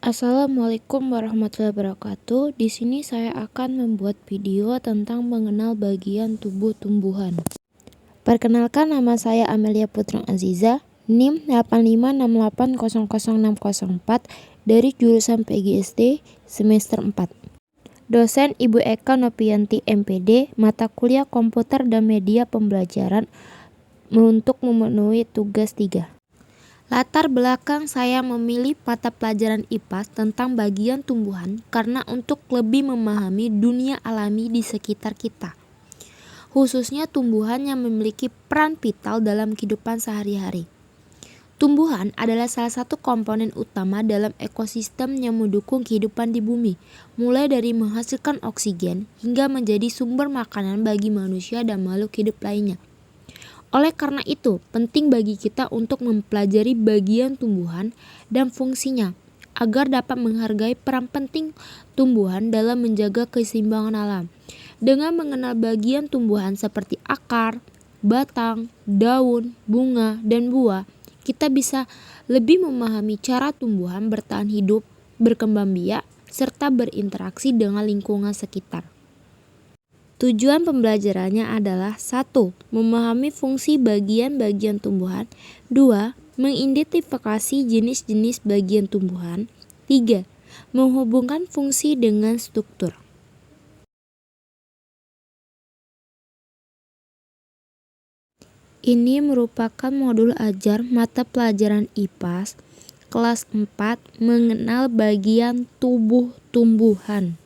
Assalamualaikum warahmatullahi wabarakatuh. Di sini saya akan membuat video tentang mengenal bagian tubuh tumbuhan. Perkenalkan, nama saya Amelia Putri Aziza, NIM 856800604 dari jurusan PGSD semester 4. Dosen Ibu Eka Nopianti MPD, mata kuliah Komputer dan Media Pembelajaran untuk memenuhi tugas 3. Latar belakang saya memilih mata pelajaran IPA tentang bagian tumbuhan karena untuk lebih memahami dunia alami di sekitar kita, khususnya tumbuhan yang memiliki peran vital dalam kehidupan sehari-hari. Tumbuhan adalah salah satu komponen utama dalam ekosistem yang mendukung kehidupan di bumi, mulai dari menghasilkan oksigen hingga menjadi sumber makanan bagi manusia dan makhluk hidup lainnya. Oleh karena itu, penting bagi kita untuk mempelajari bagian tumbuhan dan fungsinya, agar dapat menghargai peran penting tumbuhan dalam menjaga keseimbangan alam. Dengan mengenal bagian tumbuhan seperti akar, batang, daun, bunga, dan buah, kita bisa lebih memahami cara tumbuhan bertahan hidup, berkembang biak, serta berinteraksi dengan lingkungan sekitar. Tujuan pembelajarannya adalah 1. Memahami fungsi bagian-bagian tumbuhan. 2. Mengidentifikasi jenis-jenis bagian tumbuhan. 3. Menghubungkan fungsi dengan struktur. Ini merupakan modul ajar mata pelajaran IPA kelas 4 mengenal bagian tubuh tumbuhan.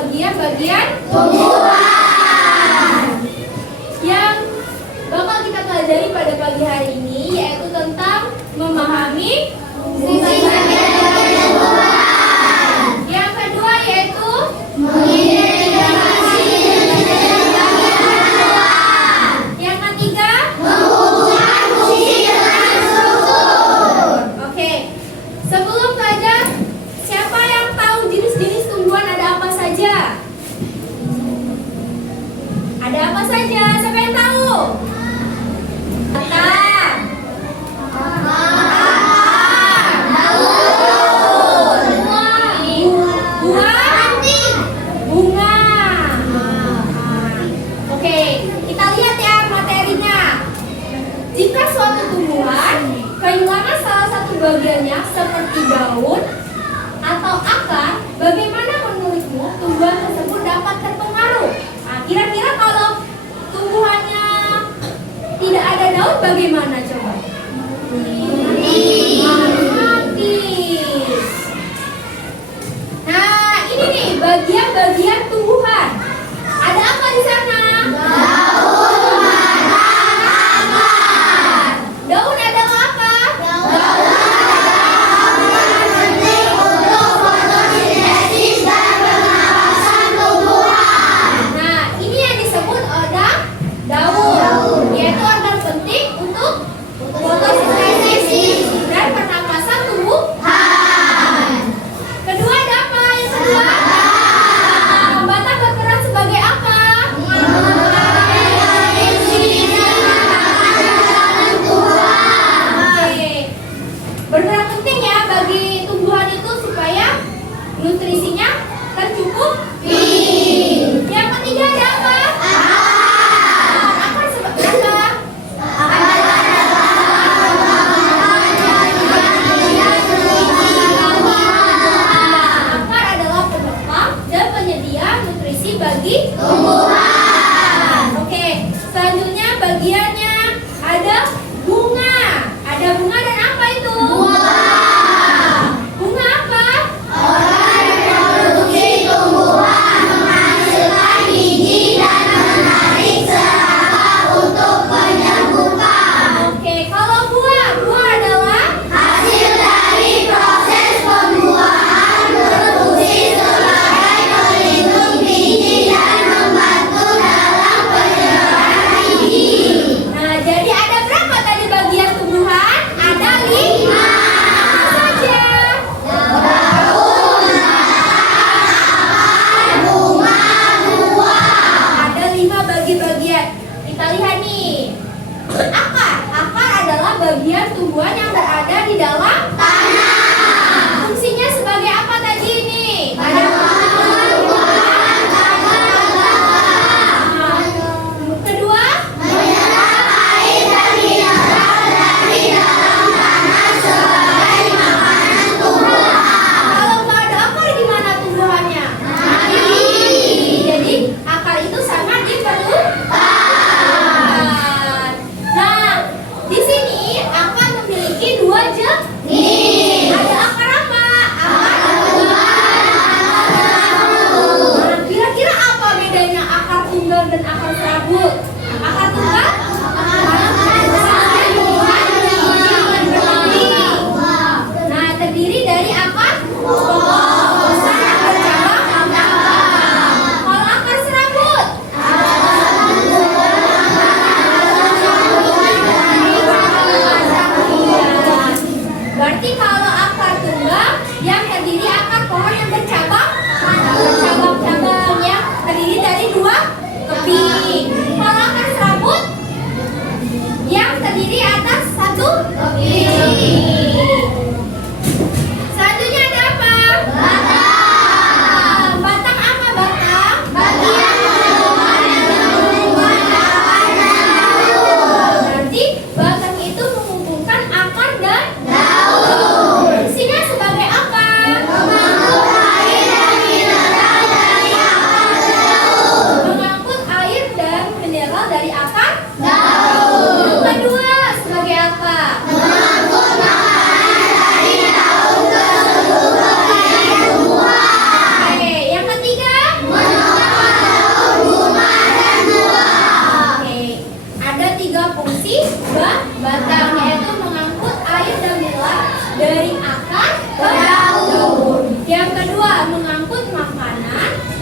bagian-bagian tumbuhan. Yang bakal kita pelajari pada pagi hari ini yaitu tentang memahami fungsi bagian-bagian tumbuhan. Yang kedua yaitu mengidentifikasi bagian-bagian tumbuhan. Yang ketiga menghubungkan fungsi dengan struktur. Oke, sebelum belajar, siapa yang tahu jenis-jenis tumbuhan ada apa saja? Ada apa saja? Siapa yang tahu? Batang, daun, bunga. Oke, kita lihat ya materinya. Jika suatu tumbuhan kehilangan salah satu bagiannya seperti daun atau akar, bagaimana menurutmu tumbuhan tersebut dapat terpengaruh? Nah, kira-kira kalau tumbuhannya tidak ada daun bagaimana coba? Mati. Nah, ini nih bagian-bagian tumbuhan. Ada apa di sana? Daun, akar. Daun adalah apa? Daun adalah penting untuk fotosintesis dan pernapasan tumbuhan. Nah, ini yang disebut organ daun, yaitu organ penting untuk fotosintesis dan pernapasan tumbuhan. Kedua ada apa? Yang kedua, batang berperan sebagai apa? Oke, berperan penting ya bagi tumbuhan itu supaya nutrisinya tercukupi. Yang ketiga ada apa? Akar sebagai apa? Akar adalah penopang dan penyedia nutrisi bagi tumbuhan. Oke, selanjutnya bagiannya ada bunga. Ada bunga dan apa itu? Bunga apa? Organ reproduksi tumbuhan.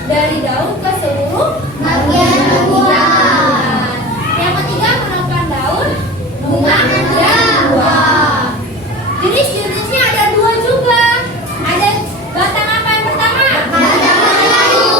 dari daun ke seluruh bagian tumbuhan. Yang ketiga, menemukan daun, bunga, dan buah. Jenis-jenisnya ada dua juga. Ada batang apa yang pertama? Batang berkayu.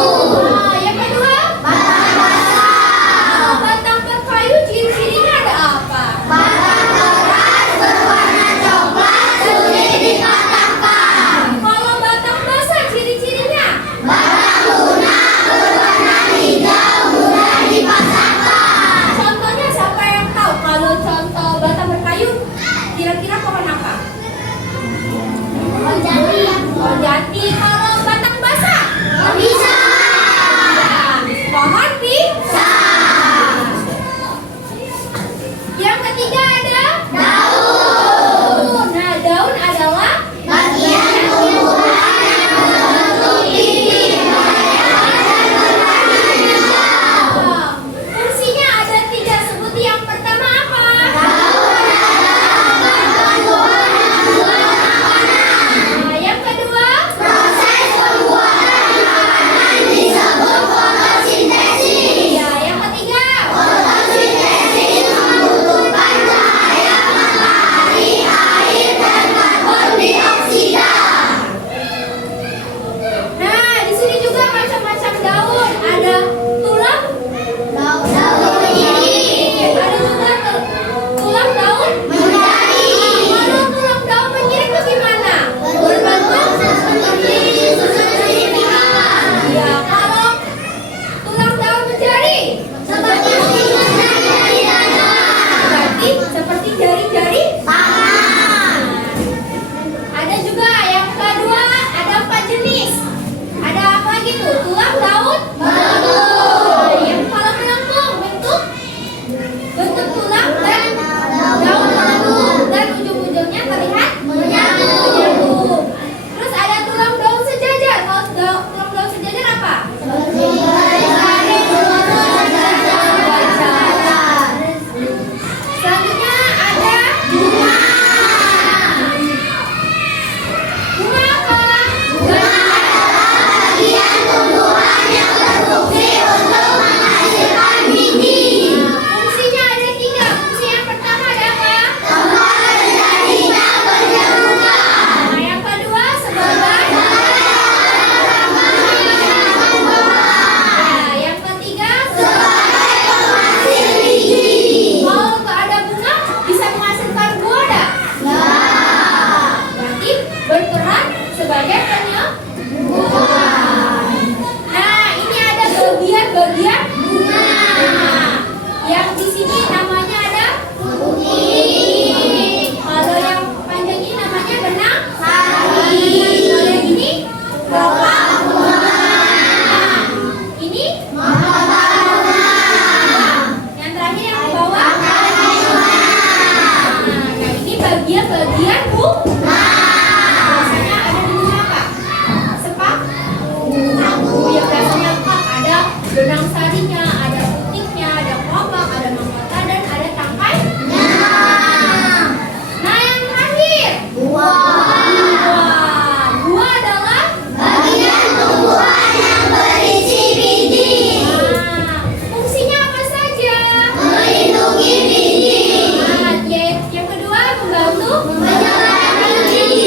Yang kedua? Batang basah. Batang berkayu ciri-cirinya ada apa? Batang keras berwarna coklat, sulit dipatahkan. Kalau batang basah ciri-cirinya? Batang lunak berwarna hijau, mudah dipasangkan. Contohnya siapa yang tahu? Kalau contoh batang berkayu, kira-kira pohon apa? Pohon jati. Pohon jati. Kalau batang basah? Pohon pisang. Pohon pisang. Yang ketiga ada daun. Nah, daun adalah bagian tumbuhan yang membentuk bibit, dan berwarna hijau. Fungsinya ada tiga. Seperti yang pertama apa? Daun adalah pembuahan makanan. Nah, yang kedua? Proses pembuatan makanan disebut fotosintesis. Ya, yang ketiga? Fotosintesis membutuhkan cahaya matahari, air, dan karbon dioksida. Nah, di sini juga macam-macam daun. Ada tulang menjadi. Ada juga tulang daun menjadi. Kalau tulang daun menjadi itu gimana? Berbentuk seperti susun segitiga. Ya, kalau tulang daun menjadi seperti susun jari dada. Berarti seperti jari-jari tangan. Ada juga yang kedua, ada 4 jenis. Ada apa lagi tuh? Tulang daun melengkung. Yang kalau melengkung bentuk tulang dan daun melengkung dan ujung-ujungnya terlihat menyatu. Terus ada tulang daun sejajar. Kalau tulang daun sejajar apa? Seperti garis lurus sejajar. Selanjutnya ada bunga. Bunga apa? Bunga adalah bagian tumbuhan yang berfungsi untuk menghasilkan biji. Fungsinya ada tiga. Fungsi yang pertama ada apa? Tempat terjadinya berbuka. Nah, yang kedua sebagai nah, yang ketiga sebagai penghasil biji. Kalau nggak ada bunga, bisa menghasilkan buah enggak? Nggak. Berarti berperan sebagai penyembuhan. Nah, ini ada bagian-bagian bunga. Yang di sini namanya ada puting. Kalau yang panjang ini namanya benang sari. Kalau yang ini kelopak bunga. Ini mahkota bunga. Yang terakhir yang di bawah nah, ini bagian-bagian bunga. Biasanya ada di bunga apa? Sepak ya, biasanya empat. Ada benang sarinya, ada putingnya, ada kelopak, ada mahkota, dan ada tangkainya. Nah, yang terakhir buah. Buah adalah bagian tumbuhan yang berisi biji. Nah, fungsinya apa saja? Melindungi biji. Nah, yang kedua membantu menyebarkan biji.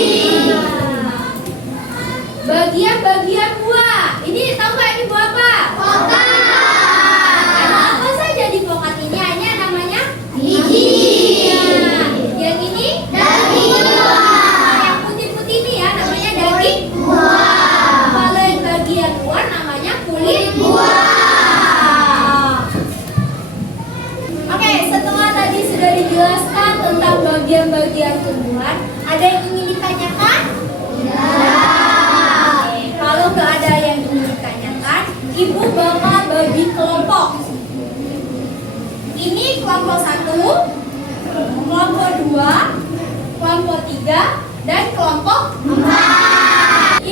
Bagian-bagian buah. Ini tahu nggak ini buah apa? Pokat. Ada apa saja di pokat ini? Ini namanya biji. Nah, yang ini daging buah. Yang putih-putih ini ya namanya daging buah. Kalau yang bagian luar namanya kulit buah. Oke, setelah tadi sudah dijelaskan tentang bagian-bagian tumbuhan, ada yang ingin ditanyakan? Kalau nggak ada yang ingin ditanyakan, Ibu bakal bagi kelompok. Ini kelompok 1, kelompok 2, kelompok 3, dan kelompok 4.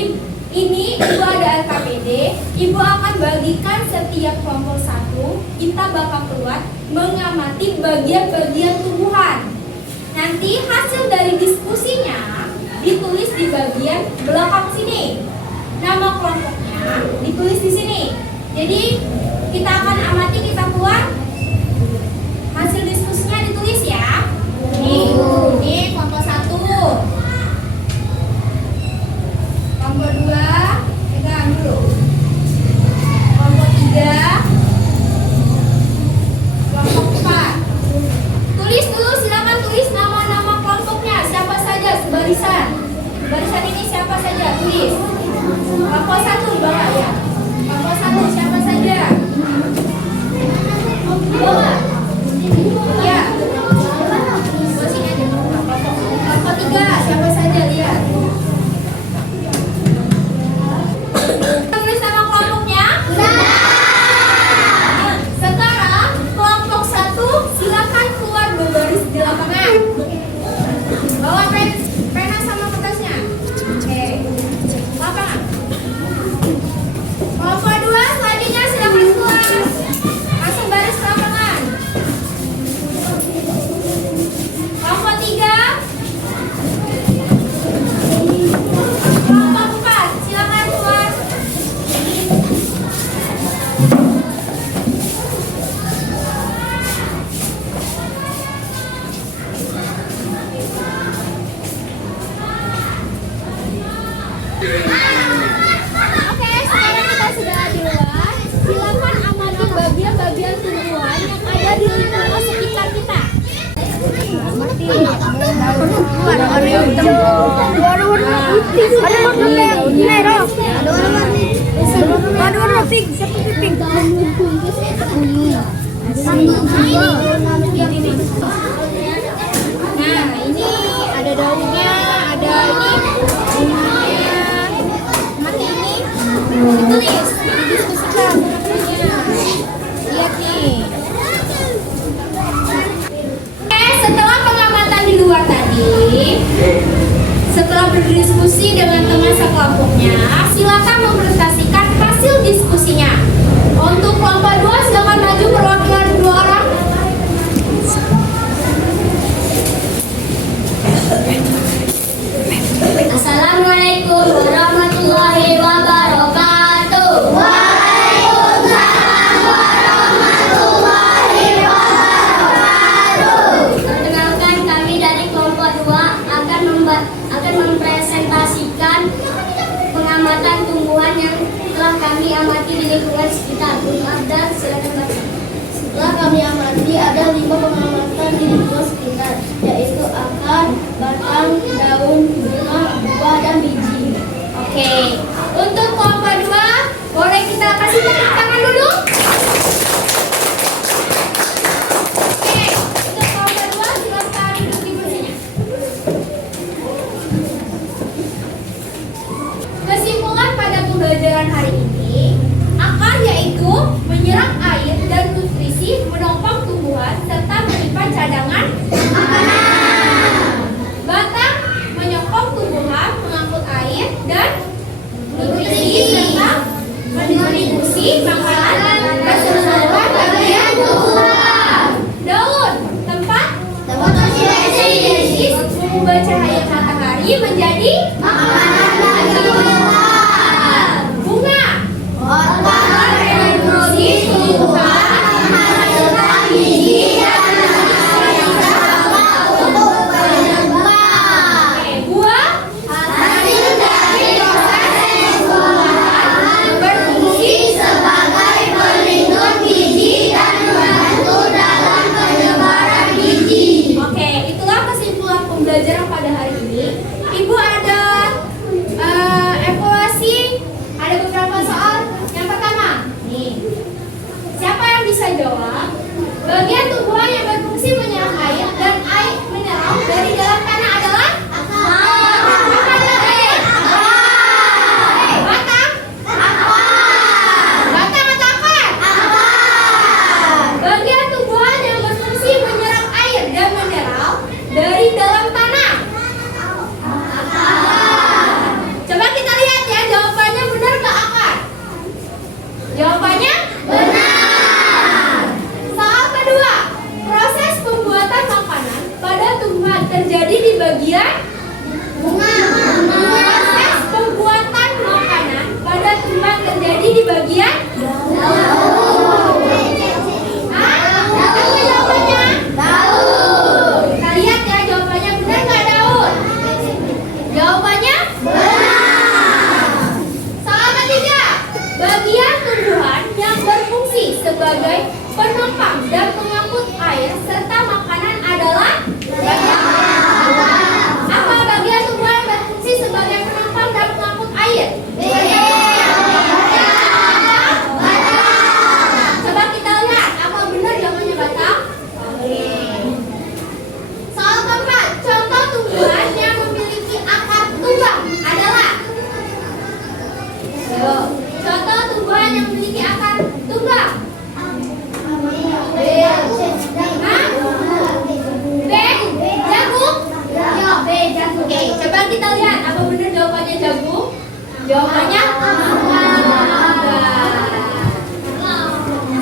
Ini Ibu ada LKPD. Ibu akan bagikan setiap kelompok 1. Kita bakal keluar mengamati bagian-bagian tumbuhan. Nanti hasil dari diskusinya ditulis di bagian belakang sini. Nama kelompoknya, ditulis di sini. Jadi kita akan amati, kita buat hasil diskusinya ditulis ya. Ini kelompok 1, kelompok 2, pegang dulu. Kelompok 3, kelompok 4. Tulis dulu, silakan tulis nama-nama kelompoknya, siapa saja sebarisan. Barisan ini siapa saja, tulis. Kelompok 1 di bawah ya. Kelompok 1 siapa saja? Di bawah. Ya. Sini aja. Kelompok 3 siapa saja, lihat. Tulis nama kelompoknya? Sekarang kelompok 1 silakan keluar berbaris di lapangan. Bawa pena sama kertasnya. Oke. Lapangan. Kelompok 2 selanjutnya silakan keluar. Masuk baris ke lapangan. Kelompok 3. Kelompok 4 silakan keluar. Oke, sekarang kita sudah di luar. Silakan amati bagian-bagian tumbuhan yang ada di lingkungan sekitar kita. Amati. Ada warna hitam, ada warna putih, ada warna merah, ada warna pink, seperti pink. Nah, ini ada daunnya, ada ini bunganya. Mati ini ditulis, didiskusikan maknanya. Lihat nih. Setelah pengamatan di luar tadi, setelah berdiskusi dengan teman sekelompoknya, silakan mempresentasikan hasil diskusinya. Untuk kelompok 2 silakan maju perwakilan 2 orang. Assalamualaikum warahmatullahi wabarakatuh. Waalaikumsalam warahmatullahi wabarakatuh. Perkenalkan, kami dari kelompok 2 akan mempresentasikan pengamatan tumbuhan yang telah kami amati di lingkungan sekitar. Dan silakan baca. Setelah kami amati, ada 5 pengamatan di lingkungan sekitar, yaitu akar, batang, daun, bunga, buah, dan biji. Oke, untuk kelompok 2, boleh kita kasih tepuk tangan dulu? Oke, untuk kelompok 2, silakan duduk di kursinya. Kesimpulan pada pembelajaran hari ini, akar yaitu menyerap air dan nutrisi, menopang tumbuhan, serta menyimpan cadangan makanan. Batang menyokong tumbuhan, mengangkut air dan nutrisi terjadi di bagian daun. Tahu nggak jawabannya? Tahu. Kita lihat ya jawabannya benar nggak daun? Jawabannya benar. Soal ketiga, bagian tumbuhan yang berfungsi sebagai penopang dan pengangkut air serta makanan adalah apa bagian tumbuhan yang berfungsi sebagai penopang dan pengangkut air? Coba kita lihat apa benar jawabannya batang? Soal keempat, contoh tumbuhan yang memiliki akar tunggang adalah contoh tumbuhan yang memiliki akar tunggang. B. Jagung? Ya, B. Jagung. Oke, coba kita lihat apa benar jawabannya jagung? Jawabannya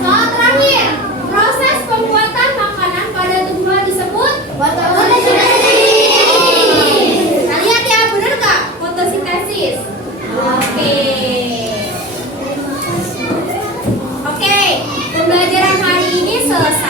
soal terakhir, proses pembuatan makanan pada tumbuhan disebut fotosintesis. Kita lihat ya, benar nggak fotosintesis? Oke, pembelajaran hari ini selesai.